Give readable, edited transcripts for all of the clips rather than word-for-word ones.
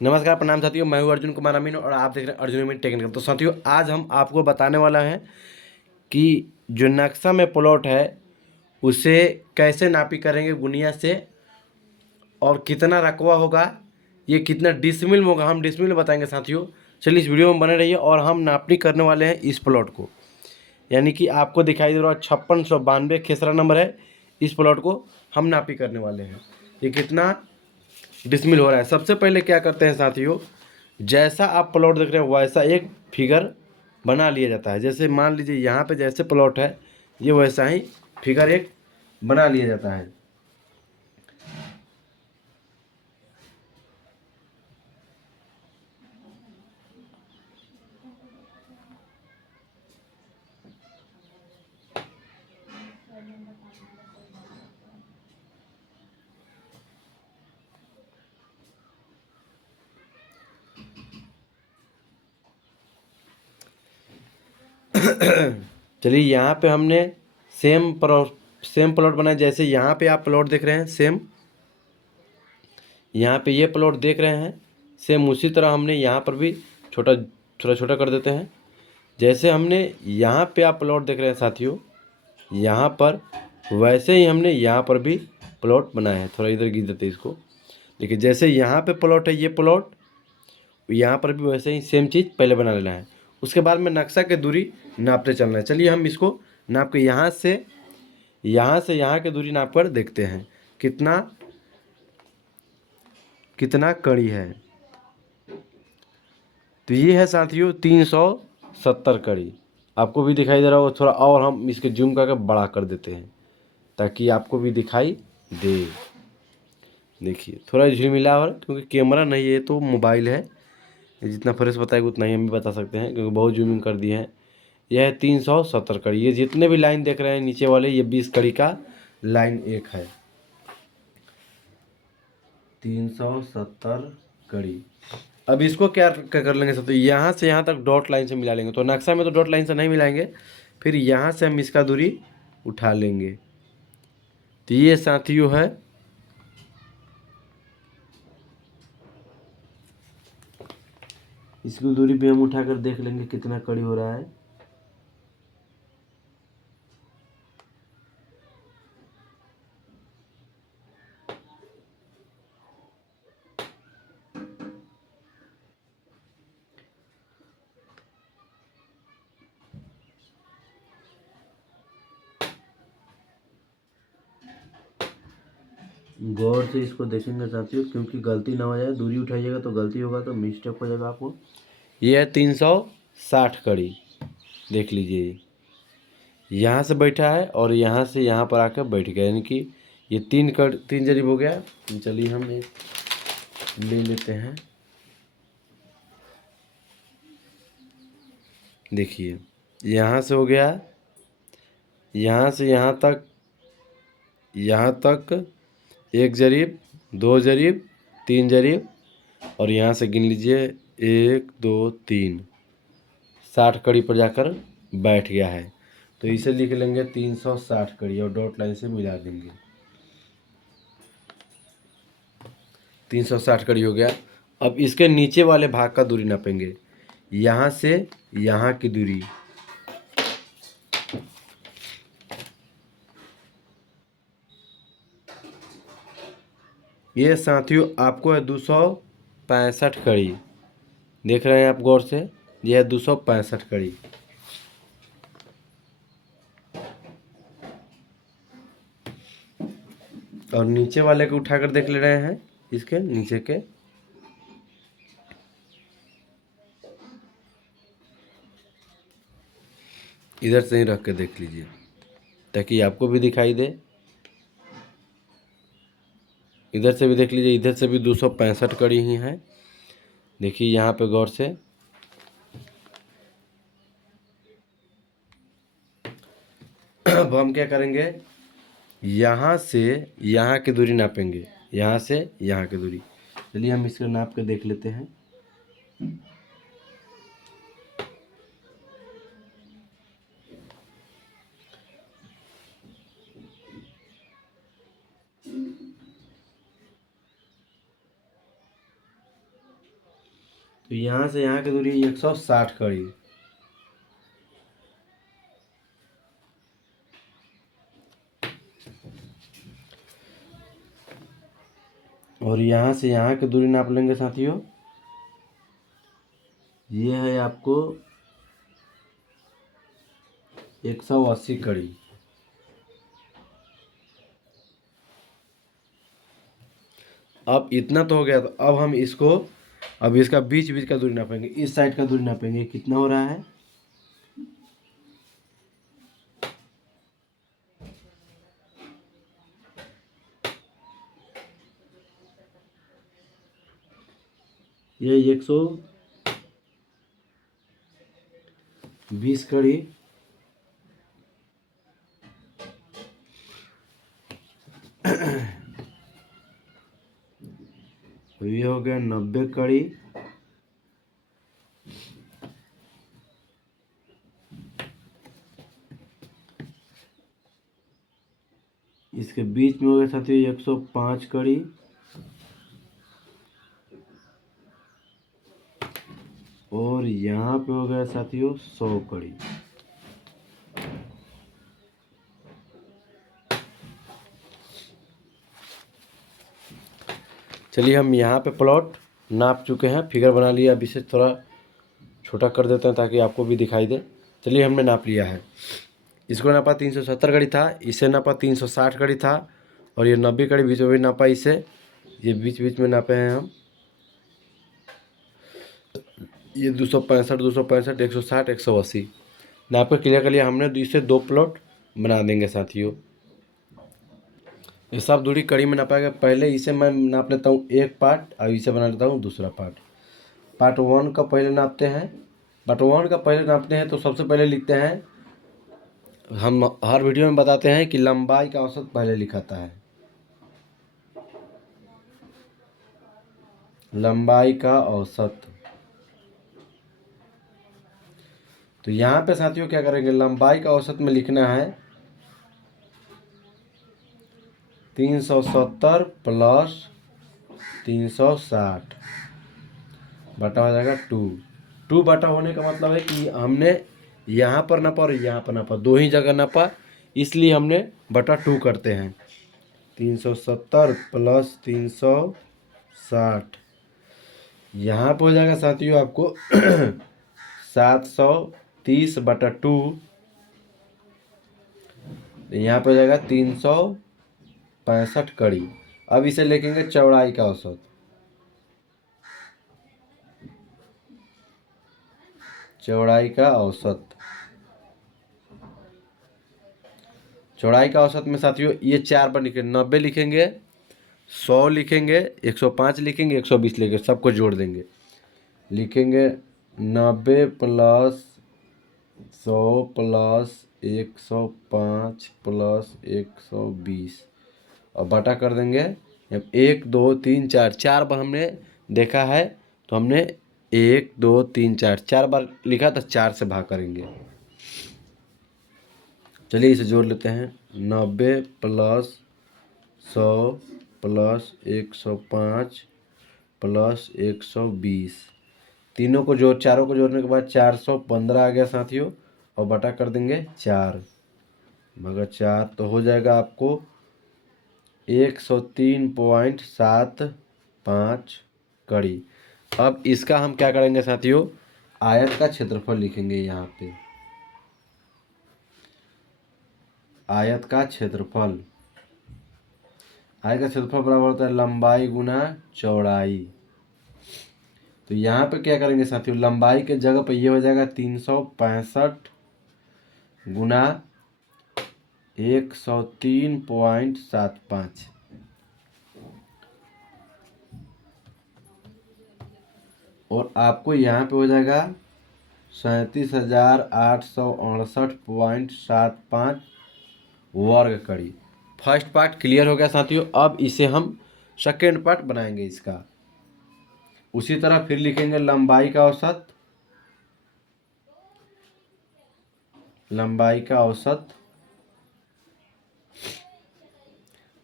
नमस्कार, प्रणाम साथियों। मैं हूं अर्जुन कुमार अमीन और आप देख रहे हैं अर्जुन अमीन टेक्निकल। तो साथियों, आज हम आपको बताने वाला है कि जो नक्शा में प्लॉट है उसे कैसे नापी करेंगे गुनिया से, और कितना रकबा होगा, ये कितना डिसमिल में होगा, हम डिसमिल में बताएंगे साथियों। चलिए इस वीडियो में बने रहिए। और हम नापनी करने वाले हैं इस प्लॉट को, यानी कि आपको दिखाई दे रहा है 5692 खेसरा नंबर है। इस प्लॉट को हम नापी करने वाले हैं। ये कितना डिसमिल हो रहा है। सबसे पहले क्या करते हैं साथियों, जैसा आप प्लॉट देख रहे हैं वैसा एक फिगर बना लिया जाता है। जैसे मान लीजिए यहाँ पे जैसे प्लॉट है, ये वैसा ही फिगर एक बना लिया जाता है। चलिए यहाँ पे हमने सेम प्लॉट बनाया। जैसे यहाँ पे आप प्लॉट देख रहे हैं सेम, यहाँ पे ये प्लॉट देख रहे हैं सेम, उसी तरह हमने यहाँ पर भी छोटा छोटा छोटा कर देते हैं। जैसे हमने यहाँ पे आप प्लॉट देख रहे हैं साथियों, यहाँ पर वैसे ही हमने यहाँ पर भी प्लॉट बनाया है। थोड़ा इधर गिर देते इसको। देखिए जैसे यहाँ पे प्लॉट है, ये प्लॉट यहाँ पर भी वैसे ही सेम चीज़ पहले बना लेना है। उसके बाद में नक्शा की दूरी नापते चलना है। चलिए हम इसको नाप के यहाँ से यहाँ की दूरी नाप कर देखते हैं कितना कितना कड़ी है। तो ये है साथियों 370 कड़ी। आपको भी दिखाई दे रहा होगा। थोड़ा और हम इसके जूम करके बड़ा कर देते हैं ताकि आपको भी दिखाई दे। देखिए थोड़ा झिलमिला हो रहा है क्योंकि कैमरा नहीं है, तो मोबाइल है। जितना फ्रेश बताएगा उतना ही हम भी बता सकते हैं क्योंकि बहुत जूमिंग कर दिए हैं। यह है 370 कड़ी। ये जितने भी लाइन देख रहे हैं नीचे वाले, ये 20 कड़ी का लाइन एक है। 370 कड़ी। अब इसको क्या क्या कर लेंगे सब, तो यहाँ से यहाँ तक डॉट लाइन से मिला लेंगे। तो नक्शा में तो डॉट लाइन से नहीं मिलाएंगे, फिर यहाँ से हम इसका दूरी उठा लेंगे। तो ये साथियों है, इसकी दूरी भी हम उठाकर देख लेंगे कितना कड़ी हो रहा है। गौर से इसको देखेंगे साथियों, क्योंकि गलती ना हो जाए। दूरी उठाइएगा तो गलती होगा, तो मिस्टेक हो जाएगा आपको। ये है 360 कड़ी। देख लीजिए, यहाँ से बैठा है और यहाँ से यहाँ पर आकर बैठ गया, यानी कि ये तीन जरीब हो गया। चलिए हम एक ले लेते हैं। देखिए यहाँ से हो गया, यहाँ से यहाँ तक एक जरीब, दो जरीब, तीन जरीब, और यहाँ से गिन लीजिए 1 2 3, 60 कड़ी पर जाकर बैठ गया है। तो इसे लिख लेंगे 360 कड़ी और डॉट लाइन से मिला देंगे। 360 कड़ी हो गया। अब इसके नीचे वाले भाग का दूरी नापेंगे, यहाँ से यहाँ की दूरी। ये साथियों आपको है 265 कड़ी। देख रहे हैं आप गौर से, यह है 265 कड़ी। और नीचे वाले को उठाकर देख ले रहे हैं, इसके नीचे के। इधर से ही रख के देख लीजिए ताकि आपको भी दिखाई दे। इधर से भी देख लीजिए, इधर से भी 265 कड़ी ही है। देखिए यहाँ पे गौर से। अब हम क्या करेंगे, यहाँ से यहाँ की दूरी नापेंगे, यहाँ से यहाँ की दूरी। चलिए हम इसको नाप के देख लेते हैं। तो यहाँ से यहाँ की दूरी 160 कड़ी। और यहाँ से यहाँ की दूरी नाप लेंगे साथियों, ये है आपको 180 कड़ी। अब इतना तो हो गया, तो अब हम इसको, अब इसका बीच बीच का दूरी नापेंगे, इस साइड का दूरी नापेंगे, कितना हो रहा है। ये 120 कड़ी। ये हो गया 90 कड़ी। इसके बीच में हो गया साथियों 105 कड़ी। और यहाँ पे हो गया साथियों 100 कड़ी। चलिए हम यहाँ पे प्लॉट नाप चुके हैं, फिगर बना लिया। अब इसे थोड़ा छोटा कर देते हैं ताकि आपको भी दिखाई दे। चलिए हमने नाप लिया है। इसको नापा 370 कड़ी था, इसे नापा 360 कड़ी था, और ये 90 कड़ी बीच में भी नापा इसे, ये बीच बीच में नापे हैं हम। ये 265, 265, 160, 180 नाप कर क्लियर कर लिया हमने। इसे 2 प्लॉट बना देंगे साथियों। ये सब दूरी कड़ी में नापा गया। पहले इसे मैं नाप लेता हूँ एक पार्ट, और इसे बना लेता हूँ दूसरा पार्ट। पार्ट 1 का पहले नापते हैं। पार्ट 1 का पहले नापते हैं तो सबसे पहले लिखते हैं, हम हर वीडियो में बताते हैं कि लंबाई का औसत पहले लिखाता है। लंबाई का औसत। तो यहाँ पे साथियों क्या करेंगे, लंबाई का औसत में लिखना है 370 प्लस 360 बटा हो जाएगा 2 बटा होने का मतलब है कि हमने यहाँ पर नापा और यहाँ पर नापा, 2 ही जगह नापा, इसलिए हमने बटा 2 करते हैं। 370 प्लस 360 यहाँ पर हो जाएगा साथियों आपको 730 बटा 2। यहाँ पर हो जाएगा 365 कड़ी। अब इसे लिखेंगे चौड़ाई का औसत। चौड़ाई का औसत। चौड़ाई का औसत में साथियों ये 4 बार लिखेंगे, 90 लिखेंगे, 100 लिखेंगे, 105 लिखेंगे, 120 लिखेंगे, सबको जोड़ देंगे। लिखेंगे 90 प्लस 100 प्लस 105 प्लस 120 और बटा कर देंगे। जब 1 2 3 4 4 बार हमने देखा है, तो हमने 1 2 3 4 बार लिखा तो 4 से भाग करेंगे। चलिए इसे जोड़ लेते हैं। 90 प्लस 100 प्लस 105 प्लस 120, तीनों को चारों को जोड़ने के बाद 415 आ गया साथियों, और बटा कर देंगे 4 मगर 4, तो हो जाएगा आपको 103.75 कड़ी। अब इसका हम क्या करेंगे साथियों, आयत का क्षेत्रफल लिखेंगे यहाँ पे। आयत का क्षेत्रफल। आयत का क्षेत्रफल बराबर होता है लंबाई गुना चौड़ाई। तो यहाँ पे क्या करेंगे साथियों, लंबाई के जगह पे ये हो जाएगा 365 गुना 103.75, और आपको यहाँ पे हो जाएगा 37,868.75 वर्ग कड़ी। फर्स्ट पार्ट क्लियर हो गया साथियों। अब इसे हम सेकेंड पार्ट बनाएंगे इसका। उसी तरह फिर लिखेंगे लंबाई का औसत। लंबाई का औसत,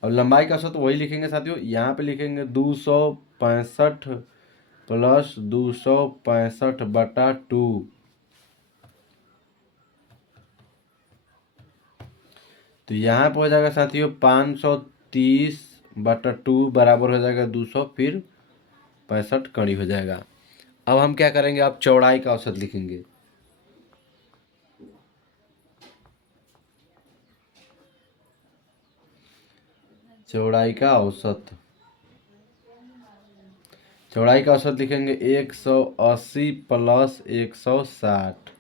और लंबाई का औसत वही लिखेंगे साथियों। यहाँ पे लिखेंगे 265 प्लस 265/2। तो यहाँ पर हो जाएगा साथियों 530/2 बराबर हो जाएगा 200, फिर 65 कड़ी हो जाएगा। अब हम क्या करेंगे, आप चौड़ाई का औसत लिखेंगे। चौड़ाई का औसत लिखेंगे 180 प्लस 160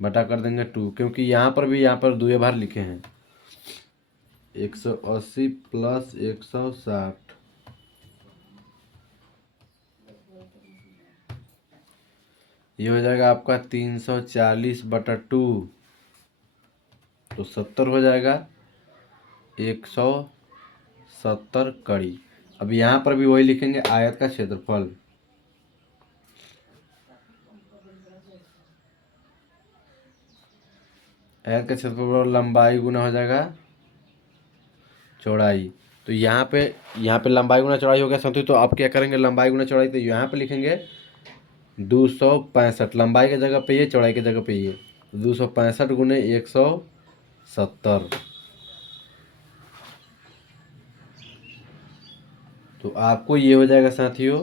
बटा कर देंगे 2, क्योंकि यहाँ पर दुए बार लिखे हैं। 180 प्लस 160, ये हो जाएगा आपका 340/2, तो 70 हो जाएगा 170 कड़ी। अब यहाँ पर भी वही लिखेंगे, आयत का क्षेत्रफल। आयत का क्षेत्रफल लंबाई गुना हो जाएगा चौड़ाई। तो यहाँ पे लंबाई गुना चौड़ाई हो गया साथियों। तो आप क्या करेंगे, लंबाई गुना चौड़ाई, तो यहाँ पे लिखेंगे 265, लंबाई की जगह पे ये, चौड़ाई की जगह पे ये, 265 गुने 170। तो आपको ये हो जाएगा साथियों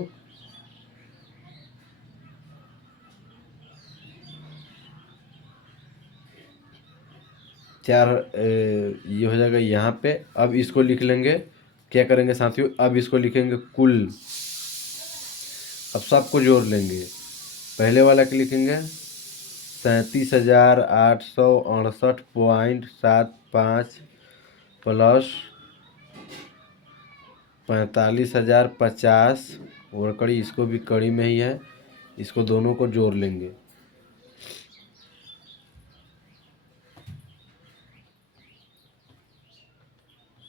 4, ये हो जाएगा यहाँ पे। अब इसको लिख लेंगे, क्या करेंगे साथियों, अब इसको लिखेंगे कुल। अब सबको जोड़ लेंगे। पहले वाला के लिखेंगे 37,868.75 प्लस 45,050 और कड़ी, इसको भी कड़ी में ही है, इसको दोनों को जोड़ लेंगे।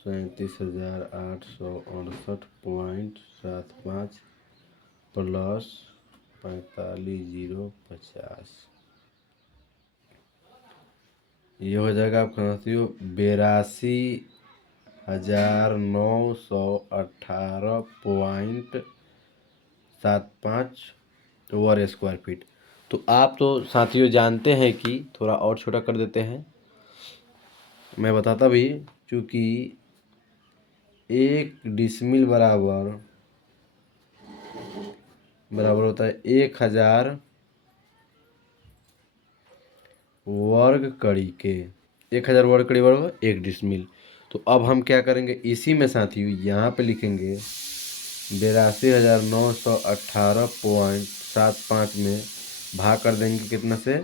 $37,868.75 प्लस 45,050, ये हो जाएगा आपका साथियों 82,918.75 वर्ग स्क्वायर फीट। तो आप तो साथियों जानते हैं कि थोड़ा और छोटा कर देते हैं, मैं बताता भी, चूँकि 1 डिसमिल बराबर होता है 1000 वर्ग कड़ी के। 1000 वर्ग कड़ी बराबर 1 डिसमिल। तो अब हम क्या करेंगे, इसी में साथियों यहाँ पे लिखेंगे 82,918.75 में भाग कर देंगे कितना से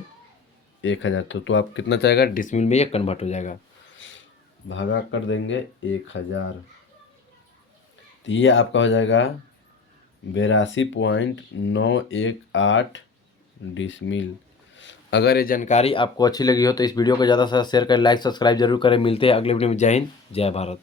1000। तो आप कितना चाहेगा, डिसमिल में ये कन्वर्ट हो जाएगा, भागा कर देंगे 1000। तो ये आपका हो जाएगा 82.918 डिसमिल। अगर ये जानकारी आपको अच्छी लगी हो तो इस वीडियो को ज़्यादा से ज़्यादा शेयर करें, लाइक सब्सक्राइब जरूर करें। मिलते हैं अगले वीडियो में। जय हिंद, जय भारत।